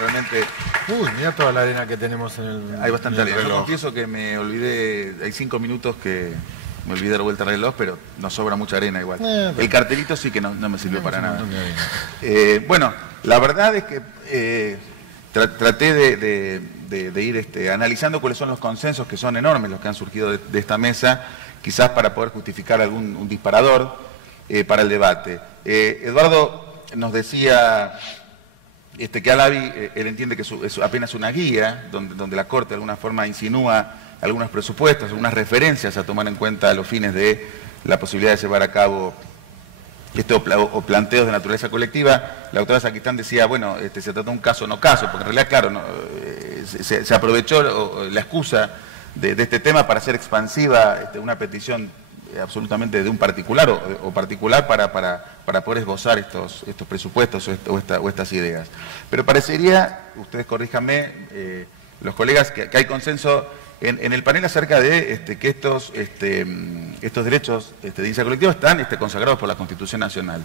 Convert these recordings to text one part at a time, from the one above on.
realmente... Uy, mira toda la arena que tenemos en el... Hay bastante arena. Yo reloj. confieso que me olvidé, hay 5 minutos que me olvidé la vuelta al reloj, pero nos sobra mucha arena igual. El cartelito sí que no me sirvió para nada. Bueno, la verdad es que traté de ir analizando cuáles son los consensos, que son enormes los que han surgido de esta mesa, quizás para poder justificar un disparador para el debate. Eduardo nos decía que Alavi, él entiende que es apenas una guía, donde la Corte de alguna forma insinúa algunos presupuestos, algunas referencias a tomar en cuenta a los fines de la posibilidad de llevar a cabo o planteos de naturaleza colectiva. La doctora Saquistán decía, bueno, se trata de un caso no caso, porque en realidad, claro, se aprovechó la excusa de este tema para hacer expansiva una petición absolutamente de un particular o particular para poder esbozar estos presupuestos o estas ideas. Pero parecería, ustedes corríjanme, los colegas, que hay consenso en el panel acerca de que estos derechos de iniciativa colectiva están consagrados por la Constitución Nacional.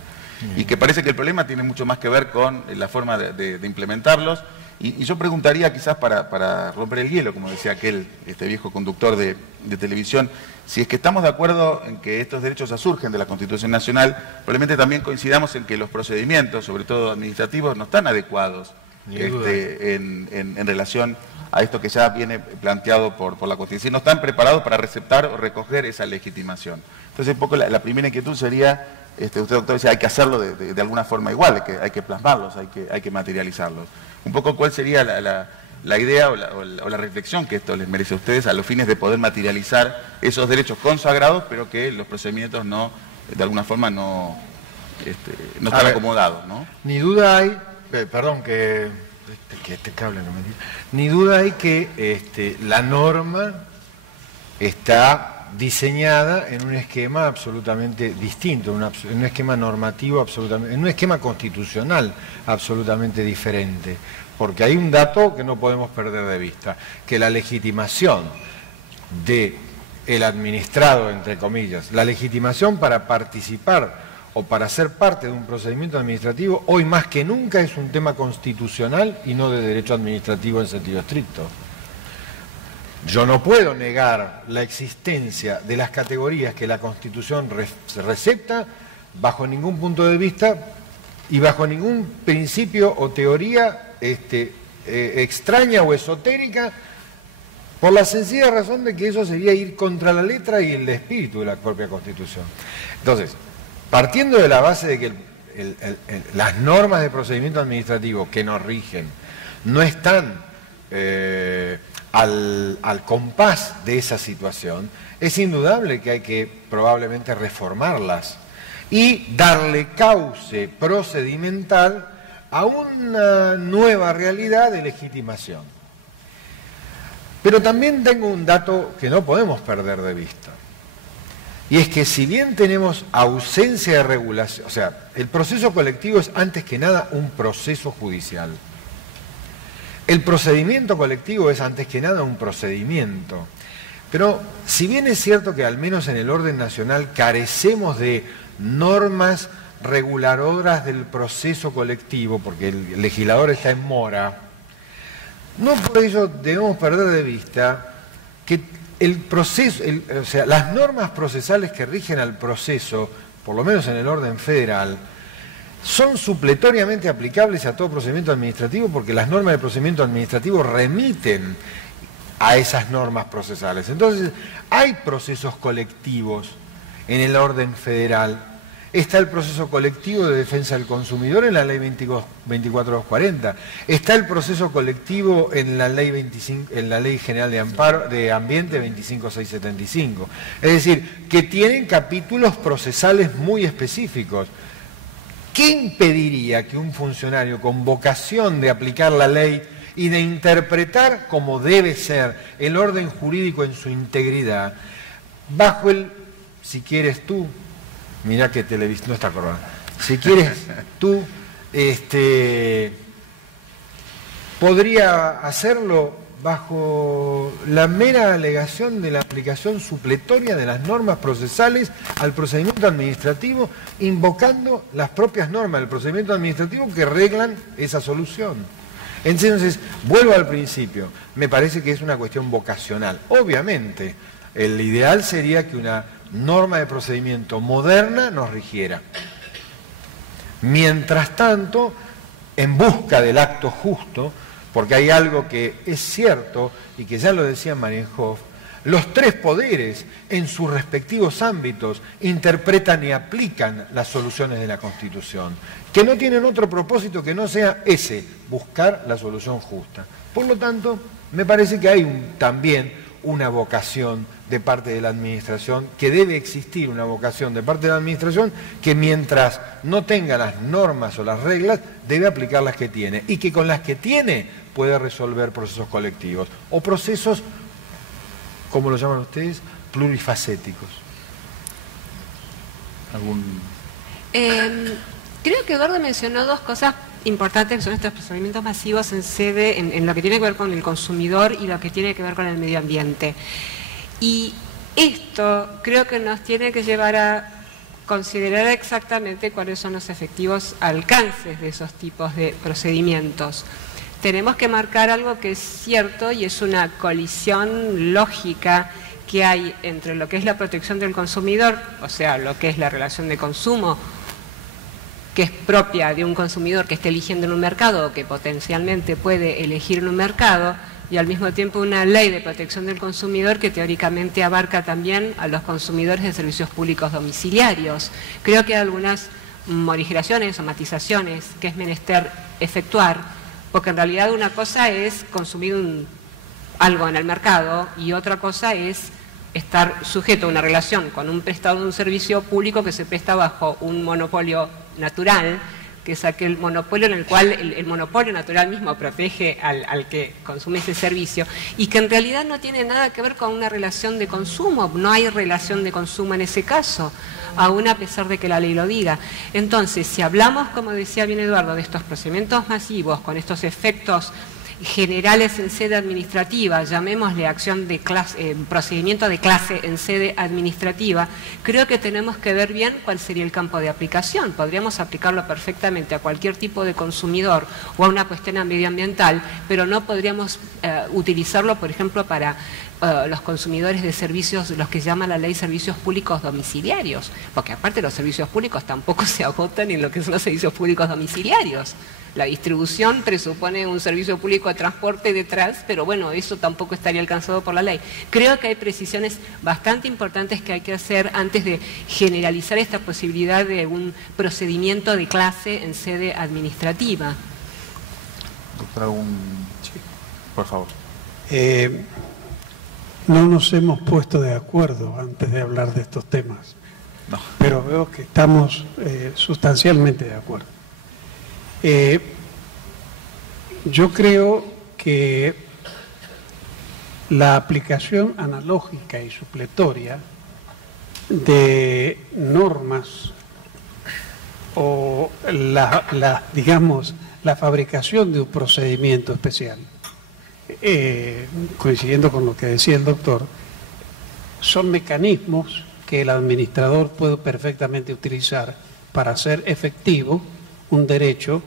Y que parece que el problema tiene mucho más que ver con la forma de implementarlos. Y yo preguntaría, quizás para romper el hielo, como decía aquel viejo conductor de televisión, si es que estamos de acuerdo en que estos derechos surgen de la Constitución Nacional, probablemente también coincidamos en que los procedimientos, sobre todo administrativos, no están adecuados en relación a esto que ya viene planteado por la Constitución. No están preparados para receptar o recoger esa legitimación. Entonces, un poco la primera inquietud sería, usted, doctor, decía, hay que hacerlo de alguna forma igual, hay que plasmarlos, hay que materializarlos. Un poco cuál sería la idea o la reflexión que esto les merece a ustedes a los fines de poder materializar esos derechos consagrados, pero que los procedimientos de alguna forma no están acomodados, ¿no? Ni duda hay, perdón que este cable no me diga, ni duda hay que la norma está diseñada en un esquema absolutamente distinto, en un esquema normativo absolutamente, en un esquema constitucional absolutamente diferente, porque hay un dato que no podemos perder de vista, que la legitimación del administrado, entre comillas, la legitimación para participar o para ser parte de un procedimiento administrativo, hoy más que nunca es un tema constitucional y no de derecho administrativo en sentido estricto. Yo no puedo negar la existencia de las categorías que la Constitución recepta bajo ningún punto de vista y bajo ningún principio o teoría extraña o esotérica, por la sencilla razón de que eso sería ir contra la letra y el espíritu de la propia Constitución. Entonces, partiendo de la base de que las normas de procedimiento administrativo que nos rigen no están al compás de esa situación, es indudable que hay que probablemente reformarlas y darle cauce procedimental a una nueva realidad de legitimación. Pero también tengo un dato que no podemos perder de vista. Y es que si bien tenemos ausencia de regulación, o sea, el proceso colectivo es antes que nada un proceso judicial. El procedimiento colectivo es antes que nada un procedimiento. Pero si bien es cierto que al menos en el orden nacional carecemos de normas reguladoras del proceso colectivo, porque el legislador está en mora, no por ello debemos perder de vista que el proceso, o sea, las normas procesales que rigen al proceso, por lo menos en el orden federal, son supletoriamente aplicables a todo procedimiento administrativo porque las normas del procedimiento administrativo remiten a esas normas procesales. Entonces, hay procesos colectivos en el orden federal. Está el proceso colectivo de defensa del consumidor en la ley 24240. Está el proceso colectivo en la ley 25, en la Ley General de Amparo de Ambiente 25675. Es decir, que tienen capítulos procesales muy específicos. ¿Qué impediría que un funcionario con vocación de aplicar la ley y de interpretar como debe ser el orden jurídico en su integridad, bajo el, si quieres tú, mirá que televisión no está acordada, si quieres tú, podría hacerlo bajo la mera alegación de la aplicación supletoria de las normas procesales al procedimiento administrativo, invocando las propias normas del procedimiento administrativo que reglan esa solución? Entonces, vuelvo al principio, me parece que es una cuestión vocacional. Obviamente, el ideal sería que una norma de procedimiento moderna nos rigiera. Mientras tanto, en busca del acto justo, porque hay algo que es cierto y que ya lo decía Marienhof, los tres poderes en sus respectivos ámbitos interpretan y aplican las soluciones de la Constitución, que no tienen otro propósito que no sea ese, buscar la solución justa. Por lo tanto, me parece que hay también una vocación de parte de la Administración, que debe existir una vocación de parte de la Administración, que mientras no tenga las normas o las reglas, debe aplicar las que tiene, y que con las que tiene puede resolver procesos colectivos, o procesos, ¿cómo lo llaman ustedes? Plurifacéticos. Creo que Eduardo mencionó dos cosas importantes, que son estos procedimientos masivos en sede, en lo que tiene que ver con el consumidor y lo que tiene que ver con el medio ambiente. Y esto creo que nos tiene que llevar a considerar exactamente cuáles son los efectivos alcances de esos tipos de procedimientos. Tenemos que marcar algo que es cierto y es una colisión lógica que hay entre lo que es la protección del consumidor, o sea, lo que es la relación de consumo, que es propia de un consumidor que esté eligiendo en un mercado o que potencialmente puede elegir en un mercado, y al mismo tiempo una ley de protección del consumidor que teóricamente abarca también a los consumidores de servicios públicos domiciliarios. Creo que hay algunas morigeraciones o matizaciones que es menester efectuar, porque en realidad una cosa es consumir algo en el mercado y otra cosa es estar sujeto a una relación con un prestador de un servicio público que se presta bajo un monopolio natural, que es aquel monopolio en el cual el monopolio natural mismo protege al que consume ese servicio, y que en realidad no tiene nada que ver con una relación de consumo, no hay relación de consumo en ese caso, aún a pesar de que la ley lo diga. Entonces, si hablamos, como decía bien Eduardo, de estos procedimientos masivos, con estos efectos generales en sede administrativa, llamémosle acción de clase, procedimiento de clase en sede administrativa, creo que tenemos que ver bien cuál sería el campo de aplicación. Podríamos aplicarlo perfectamente a cualquier tipo de consumidor o a una cuestión medioambiental, pero no podríamos utilizarlo, por ejemplo, para los consumidores de servicios, los que llama la ley servicios públicos domiciliarios, porque aparte los servicios públicos tampoco se agotan en lo que son los servicios públicos domiciliarios. La distribución presupone un servicio público de transporte detrás, pero bueno, eso tampoco estaría alcanzado por la ley. Creo que hay precisiones bastante importantes que hay que hacer antes de generalizar esta posibilidad de un procedimiento de clase en sede administrativa. Doctora, sí, por favor. No nos hemos puesto de acuerdo antes de hablar de estos temas, no, pero veo que estamos sustancialmente de acuerdo. Yo creo que la aplicación analógica y supletoria de normas o digamos, la fabricación de un procedimiento especial, coincidiendo con lo que decía el doctor, son mecanismos que el administrador puede perfectamente utilizar para hacer efectivo un derecho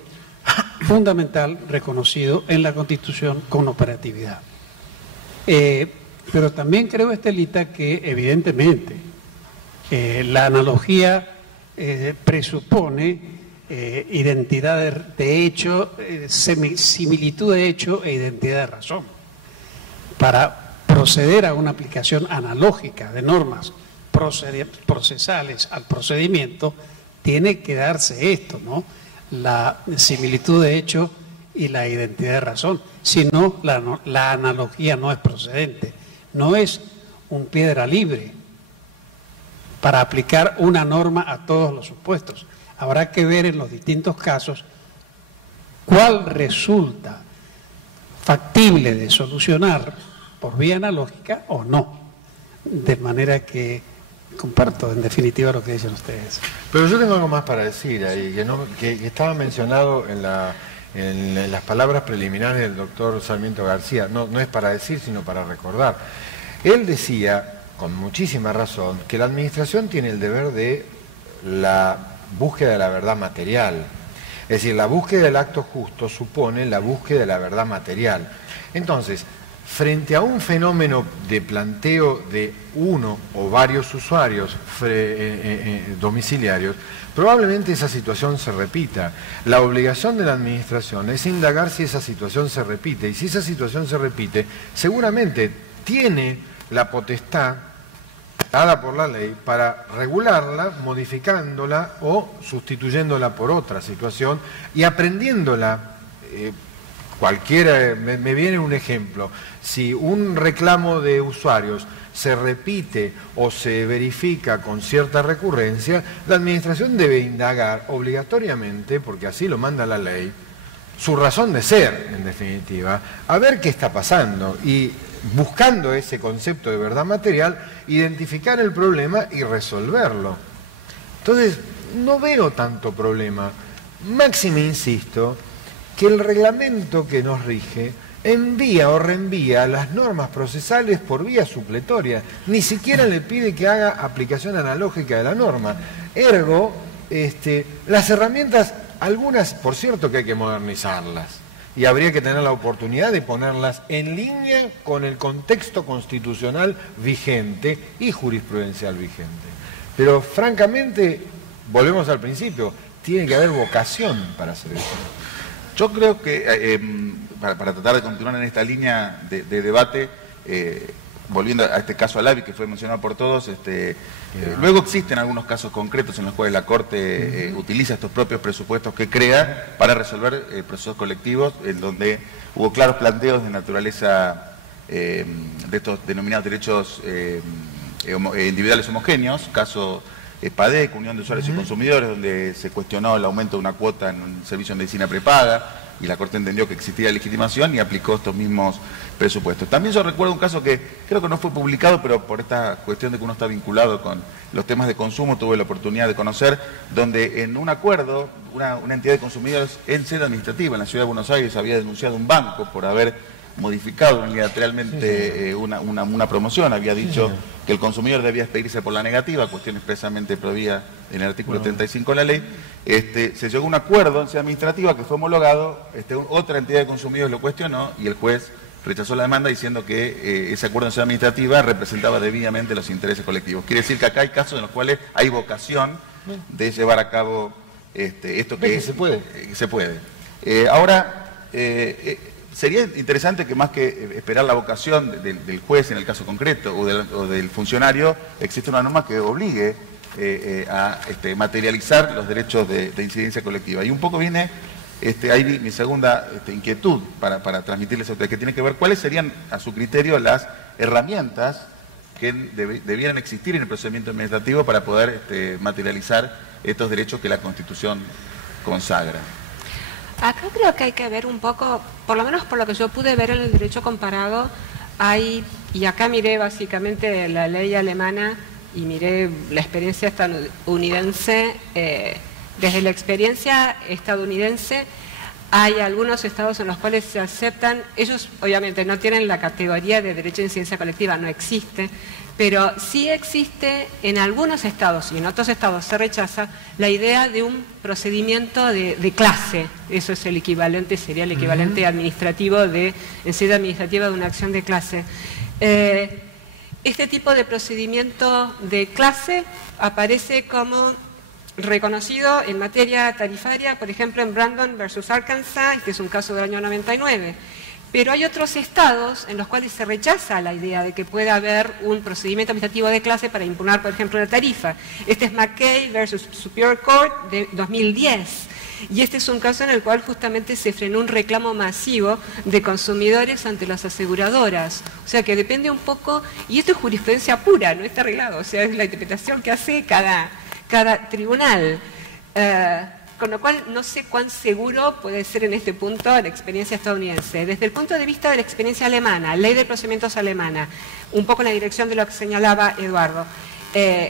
fundamental reconocido en la Constitución con operatividad. Pero también creo, Estelita, que evidentemente la analogía presupone identidad de hecho, similitud de hecho e identidad de razón. Para proceder a una aplicación analógica de normas procesales al procedimiento, tiene que darse esto, ¿no? La similitud de hecho y la identidad de razón. Si no, la analogía no es procedente, no es un piedra libre para aplicar una norma a todos los supuestos. Habrá que ver en los distintos casos cuál resulta factible de solucionar por vía analógica o no. De manera que comparto en definitiva lo que dicen ustedes. Pero yo tengo algo más para decir ahí, que estaba mencionado en las palabras preliminares del doctor Sarmiento García. No es para decir, sino para recordar. Él decía, con muchísima razón, que la administración tiene el deber de la búsqueda de la verdad material, Es decir, la búsqueda del acto justo supone la búsqueda de la verdad material. Entonces, frente a un fenómeno de planteo de uno o varios usuarios domiciliarios, probablemente esa situación se repita. La obligación de la administración es indagar si esa situación se repite, y si esa situación se repite, seguramente tiene la potestad dada por la ley para regularla, modificándola o sustituyéndola por otra situación y aprendiéndola. Cualquiera, me viene un ejemplo, si un reclamo de usuarios se repite o se verifica con cierta recurrencia, la administración debe indagar obligatoriamente, porque así lo manda la ley, su razón de ser, en definitiva, a ver qué está pasando y, buscando ese concepto de verdad material, identificar el problema y resolverlo. Entonces, no veo tanto problema. Máxime insisto que el reglamento que nos rige envía o reenvía las normas procesales por vía supletoria, ni siquiera le pide que haga aplicación analógica de la norma. Ergo, las herramientas, algunas, por cierto que hay que modernizarlas, y habría que tener la oportunidad de ponerlas en línea con el contexto constitucional vigente y jurisprudencial vigente. Pero francamente, volvemos al principio, tiene que haber vocación para hacer eso. Yo creo que, para tratar de continuar en esta línea de debate, volviendo a este caso Alavi, que fue mencionado por todos, luego existen algunos casos concretos en los cuales la Corte utiliza estos propios presupuestos que crea para resolver procesos colectivos, en donde hubo claros planteos de naturaleza de estos denominados derechos individuales homogéneos, caso PADEC, Unión de Usuarios y Consumidores, donde se cuestionó el aumento de una cuota en un servicio de medicina prepaga, y la Corte entendió que existía legitimación y aplicó estos mismos presupuestos. También yo recuerdo un caso que creo que no fue publicado, pero por esta cuestión de que uno está vinculado con los temas de consumo, tuve la oportunidad de conocer, donde en un acuerdo, una entidad de consumidores en sede administrativa en la Ciudad de Buenos Aires había denunciado un banco por haber modificado unilateralmente una promoción, había dicho que el consumidor debía expedirse por la negativa, cuestión expresamente prohibida en el artículo 35 de la ley. Se llegó a un acuerdo en sede administrativa que fue homologado, otra entidad de consumidores lo cuestionó y el juez rechazó la demanda diciendo que ese acuerdo en sede administrativa representaba debidamente los intereses colectivos. Quiere decir que acá hay casos en los cuales hay vocación de llevar a cabo esto que se puede. Se puede. Ahora, sería interesante que más que esperar la vocación del juez en el caso concreto o del funcionario, existe una norma que obligue a materializar los derechos de incidencia colectiva. Y un poco viene ahí mi segunda inquietud para transmitirles a ustedes, que tiene que ver cuáles serían a su criterio las herramientas que debieran existir en el procedimiento administrativo para poder materializar estos derechos que la Constitución consagra. Acá creo que hay que ver un poco, por lo menos por lo que yo pude ver en el derecho comparado, y acá miré básicamente la ley alemana y miré la experiencia estadounidense. Desde la experiencia estadounidense hay algunos estados en los cuales se aceptan, ellos obviamente no tienen la categoría de derecho de incidencia colectiva, no existe, pero sí existe en algunos estados y en otros estados se rechaza la idea de un procedimiento de clase. Eso es el equivalente, sería el equivalente administrativo en sede administrativa de una acción de clase. Este tipo de procedimiento de clase aparece como reconocido en materia tarifaria, por ejemplo en Brandon versus Arkansas, este es un caso del año 99. Pero hay otros estados en los cuales se rechaza la idea de que pueda haber un procedimiento administrativo de clase para impugnar, por ejemplo, una tarifa. Este es McKay versus Superior Court de 2010. Y este es un caso en el cual justamente se frenó un reclamo masivo de consumidores ante las aseguradoras. O sea que depende un poco, y esto es jurisprudencia pura, no está arreglado, o sea, es la interpretación que hace cada tribunal. Con lo cual no sé cuán seguro puede ser en este punto la experiencia estadounidense. Desde el punto de vista de la experiencia alemana, ley de procedimientos alemana, un poco en la dirección de lo que señalaba Eduardo,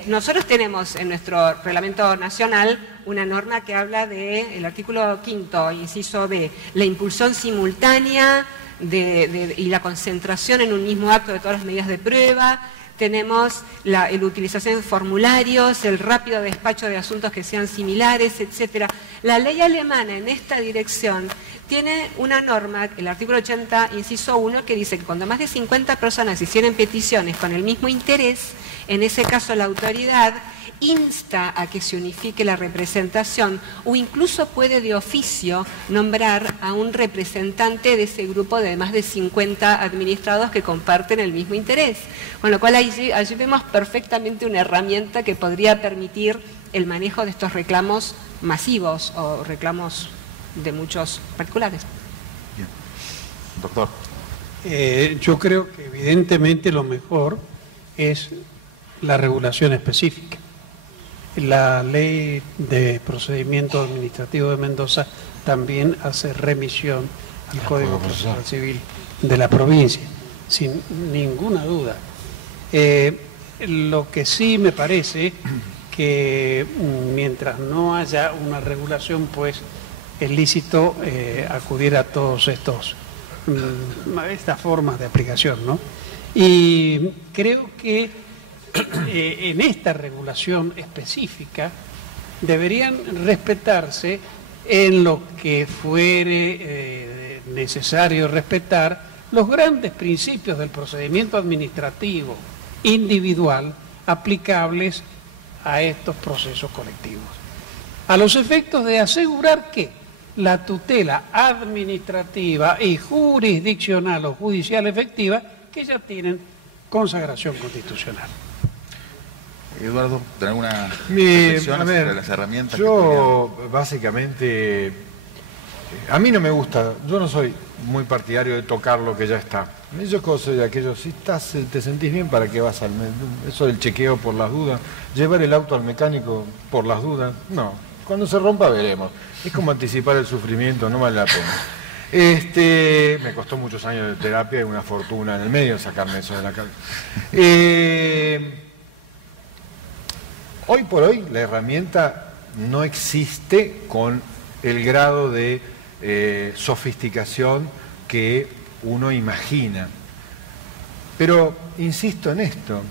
nosotros tenemos en nuestro reglamento nacional una norma que habla del artículo 5, inciso B, la impulsión simultánea y la concentración en un mismo acto de todas las medidas de prueba, tenemos la utilización de formularios, el rápido despacho de asuntos que sean similares, etc. La ley alemana en esta dirección tiene una norma, el artículo 80, inciso 1, que dice que cuando más de 50 personas hicieran peticiones con el mismo interés, en ese caso la autoridad insta a que se unifique la representación o incluso puede de oficio nombrar a un representante de ese grupo de más de 50 administrados que comparten el mismo interés. Con lo cual allí vemos perfectamente una herramienta que podría permitir el manejo de estos reclamos masivos o reclamos de muchos particulares. Bien. Doctor. Yo creo que evidentemente lo mejor es la regulación específica. La ley de procedimiento administrativo de Mendoza también hace remisión al Código Procesal Civil de la provincia, sin ninguna duda. Lo que sí me parece que mientras no haya una regulación, pues es lícito acudir a todos estas formas de aplicación, ¿no? Y creo que en esta regulación específica deberían respetarse en lo que fuere necesario respetar los grandes principios del procedimiento administrativo individual aplicables a estos procesos colectivos, a los efectos de asegurar que la tutela administrativa y jurisdiccional o judicial efectiva que ya tienen consagración constitucional. Eduardo, ¿tenés alguna reflexión sobre las herramientas? Yo básicamente, a mí no me gusta, yo no soy muy partidario de tocar lo que ya está. Yo soy de aquellos, si te sentís bien, ¿para qué vas al eso del chequeo por las dudas? Llevar el auto al mecánico por las dudas, no. Cuando se rompa veremos. Es como anticipar el sufrimiento, no vale la pena. Me costó muchos años de terapia y una fortuna en el medio sacarme eso de la cabeza. Hoy por hoy la herramienta no existe con el grado de sofisticación que uno imagina. Pero insisto en esto,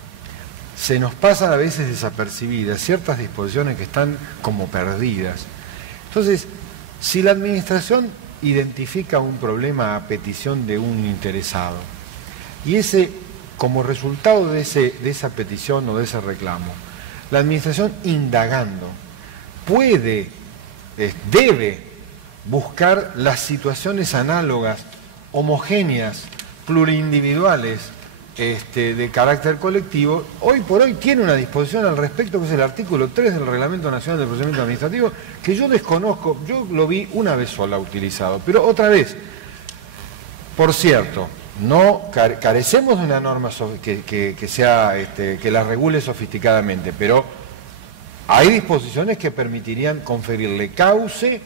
se nos pasan a veces desapercibidas ciertas disposiciones que están como perdidas. Entonces, si la administración identifica un problema a petición de un interesado y ese, como resultado de esa petición o de ese reclamo, la administración indagando debe buscar las situaciones análogas, homogéneas, plurindividuales, de carácter colectivo. Hoy por hoy tiene una disposición al respecto, que es el artículo 3 del Reglamento Nacional de Procedimiento Administrativo, que yo desconozco, yo lo vi una vez sola utilizado, pero otra vez, por cierto, no carecemos de una norma que la regule sofisticadamente, pero hay disposiciones que permitirían conferirle cauce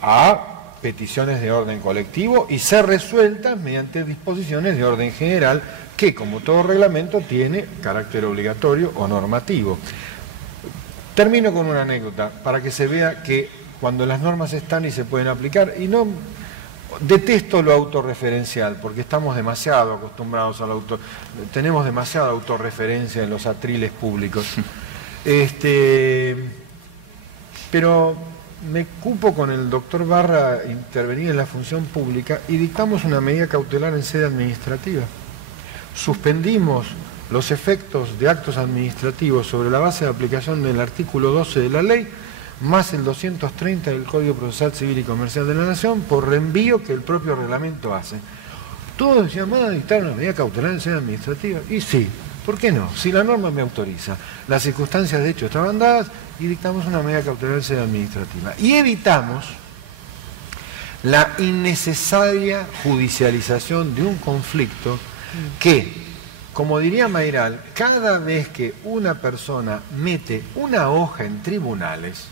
a peticiones de orden colectivo y ser resueltas mediante disposiciones de orden general que, como todo reglamento, tiene carácter obligatorio o normativo. Termino con una anécdota para que se vea que cuando las normas están y se pueden aplicar, y no detesto lo autorreferencial porque estamos demasiado acostumbrados al tenemos demasiada autorreferencia en los atriles públicos. Pero me cupo con el doctor Barra intervenir en la función pública y dictamos una medida cautelar en sede administrativa. Suspendimos los efectos de actos administrativos sobre la base de aplicación del artículo 12 de la ley, más el 230 del Código Procesal Civil y Comercial de la Nación, por reenvío que el propio reglamento hace. Todos decían, ¿van a dictar una medida cautelar en sede administrativa? Y sí, ¿por qué no? Si la norma me autoriza, las circunstancias de hecho estaban dadas y dictamos una medida cautelar en sede administrativa. Y evitamos la innecesaria judicialización de un conflicto que, como diría Mayral, cada vez que una persona mete una hoja en tribunales,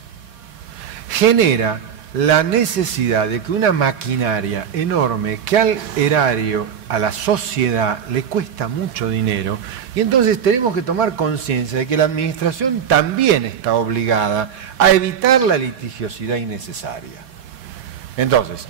genera la necesidad de que una maquinaria enorme que al erario, a la sociedad, le cuesta mucho dinero, y entonces tenemos que tomar conciencia de que la administración también está obligada a evitar la litigiosidad innecesaria. Entonces,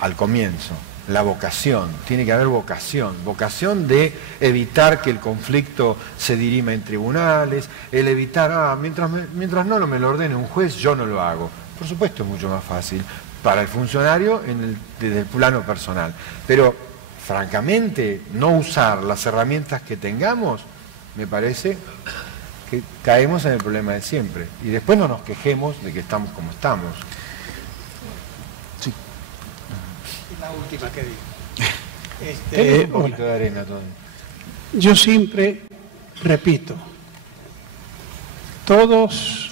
al comienzo, la vocación, tiene que haber vocación de evitar que el conflicto se dirima en tribunales, el evitar, mientras no me lo ordene un juez, yo no lo hago. Por supuesto es mucho más fácil para el funcionario desde el plano personal, pero francamente no usar las herramientas que tengamos, me parece que caemos en el problema de siempre y después no nos quejemos de que estamos como estamos. Sí. La última que digo. Tenemos un poquito de arena todavía. Yo siempre repito, todas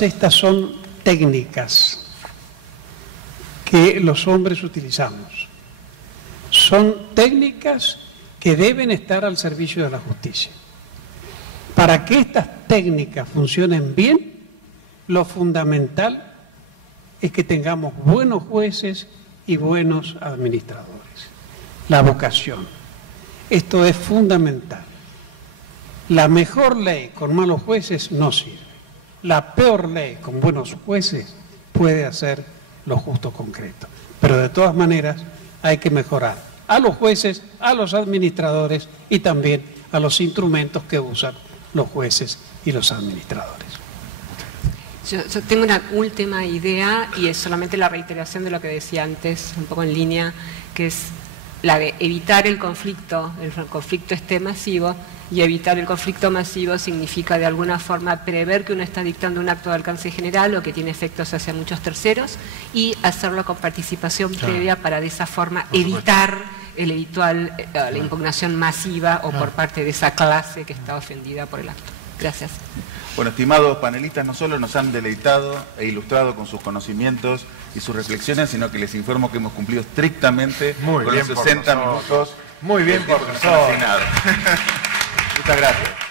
estas son técnicas que los hombres utilizamos. Son técnicas que deben estar al servicio de la justicia. Para que estas técnicas funcionen bien, lo fundamental es que tengamos buenos jueces y buenos administradores. La vocación. Esto es fundamental. La mejor ley con malos jueces no sirve. La peor ley con buenos jueces puede hacer lo justo concreto. Pero de todas maneras hay que mejorar a los jueces, a los administradores y también a los instrumentos que usan los jueces y los administradores. Yo tengo una última idea y es solamente la reiteración de lo que decía antes, un poco en línea, que es la de evitar el conflicto esté masivo, y evitar el conflicto masivo significa de alguna forma prever que uno está dictando un acto de alcance general o que tiene efectos hacia muchos terceros y hacerlo con participación previa para de esa forma evitar la impugnación masiva o por parte de esa clase que está ofendida por el acto. Gracias. Bueno, estimados panelistas, no solo nos han deleitado e ilustrado con sus conocimientos y sus reflexiones, sino que les informo que hemos cumplido estrictamente con los 60 minutos. Muy bien por nosotros. Muchas gracias.